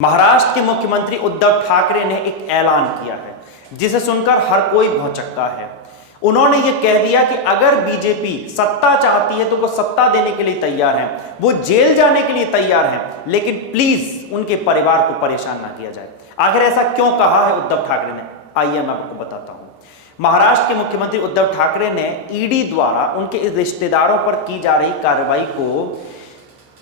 महाराष्ट्र के मुख्यमंत्री उद्धव ठाकरे ने एक ऐलान किया है जिसे सुनकर हर कोई भौंचक्का है। उन्होंने यह कह दिया कि अगर बीजेपी सत्ता चाहती है तो वो सत्ता देने के लिए तैयार है, वो जेल जाने के लिए तैयार है, लेकिन प्लीज उनके परिवार को परेशान ना किया जाए। आखिर ऐसा क्यों कहा है उद्धव ठाकरे ने, आइए मैं आपको बताता हूं। महाराष्ट्र के मुख्यमंत्री उद्धव ठाकरे ने ईडी द्वारा उनके रिश्तेदारों पर की जा रही कार्रवाई को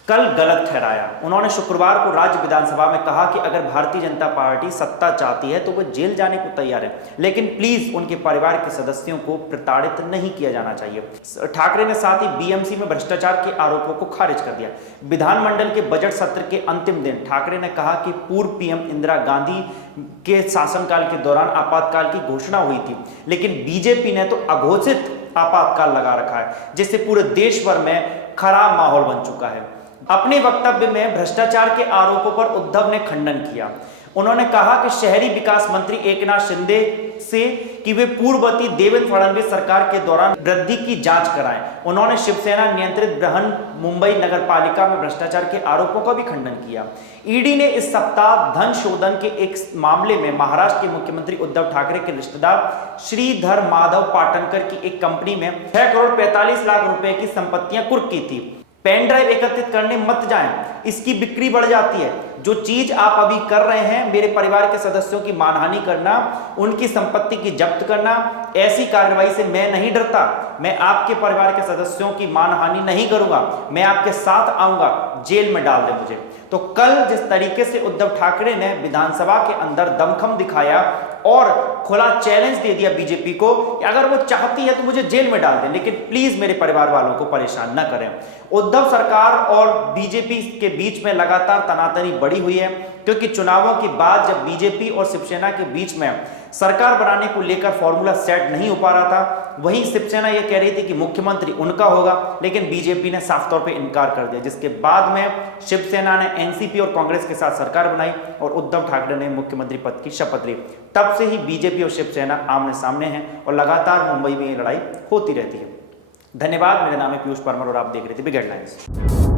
कल गलत ठहराया। उन्होंने शुक्रवार को राज्य विधानसभा में कहा कि अगर भारतीय जनता पार्टी सत्ता चाहती है तो वो जेल जाने को तैयार है, लेकिन प्लीज उनके परिवार के सदस्यों को प्रताड़ित नहीं किया जाना चाहिए। ठाकरे ने साथ ही बीएमसी में भ्रष्टाचार के आरोपों को खारिज कर दिया। विधानमंडल के बजट सत्र के अंतिम दिन ठाकरे ने कहा कि पूर्व पीएम इंदिरा गांधी के शासनकाल के दौरान आपातकाल की घोषणा हुई थी, लेकिन बीजेपी ने तो अघोषित आपातकाल लगा रखा है, जिससे पूरे देश भर में खराब माहौल बन चुका है। अपने वक्तव्य में भ्रष्टाचार के आरोपों पर उद्धव ने खंडन किया। उन्होंने कहा कि शहरी विकास मंत्री एकनाथ शिंदे से कि वे पूर्ववर्ती देवेंद्र फडणवीस सरकार के दौरान वृद्धि की जांच कराएं। उन्होंने शिवसेना नियंत्रित बृहन मुंबई नगरपालिका में भ्रष्टाचार के आरोपों का भी खंडन किया। ईडी ने इस सप्ताह धन शोधन के एक मामले में महाराष्ट्र के मुख्यमंत्री उद्धव ठाकरे के रिश्तेदार श्रीधर माधव पाटनकर की एक कंपनी में 6 करोड़ 45 लाख रुपए की संपत्तियां कुर्क की थी। पेन ड्राइव एकत्रित करने मत जाएं, इसकी बिक्री बढ़ जाती है। जो चीज आप अभी कर रहे हैं, मेरे परिवार के सदस्यों की मानहानि करना, उनकी संपत्ति की जब्त करना, ऐसी कार्रवाई से मैं नहीं डरता। मैं आपके परिवार के सदस्यों की मानहानि नहीं करूंगा, मैं आपके साथ आऊंगा, जेल में डाल दे मुझे। तो कल जिस तरीके से उद्धव ठाकरे ने विधानसभा के अंदर दमखम दिखाया और खुला चैलेंज दे दिया बीजेपी को कि अगर वो चाहती है तो मुझे जेल में डाल दें, लेकिन प्लीज मेरे परिवार वालों को परेशान न करें। उद्धव सरकार और बीजेपी के बीच में लगातार तनातनी बढ़ी हुई है, क्योंकि चुनावों के बाद जब बीजेपी और शिवसेना के बीच में सरकार बनाने को लेकर फॉर्मूला सेट नहीं हो पा रहा था, वहीं शिवसेना यह कह रही थी कि मुख्यमंत्री उनका होगा, लेकिन बीजेपी ने साफ तौर पे इनकार कर दिया, जिसके बाद में शिवसेना ने एनसीपी और कांग्रेस के साथ सरकार बनाई और उद्धव ठाकरे ने मुख्यमंत्री पद की शपथ ली। तब से ही बीजेपी और शिवसेना आमने सामने हैं और लगातार मुंबई में ये लड़ाई होती रहती है। धन्यवाद। मेरा नाम है पीयूष परमार और आप देख रहे थे बिग हेडलाइंस।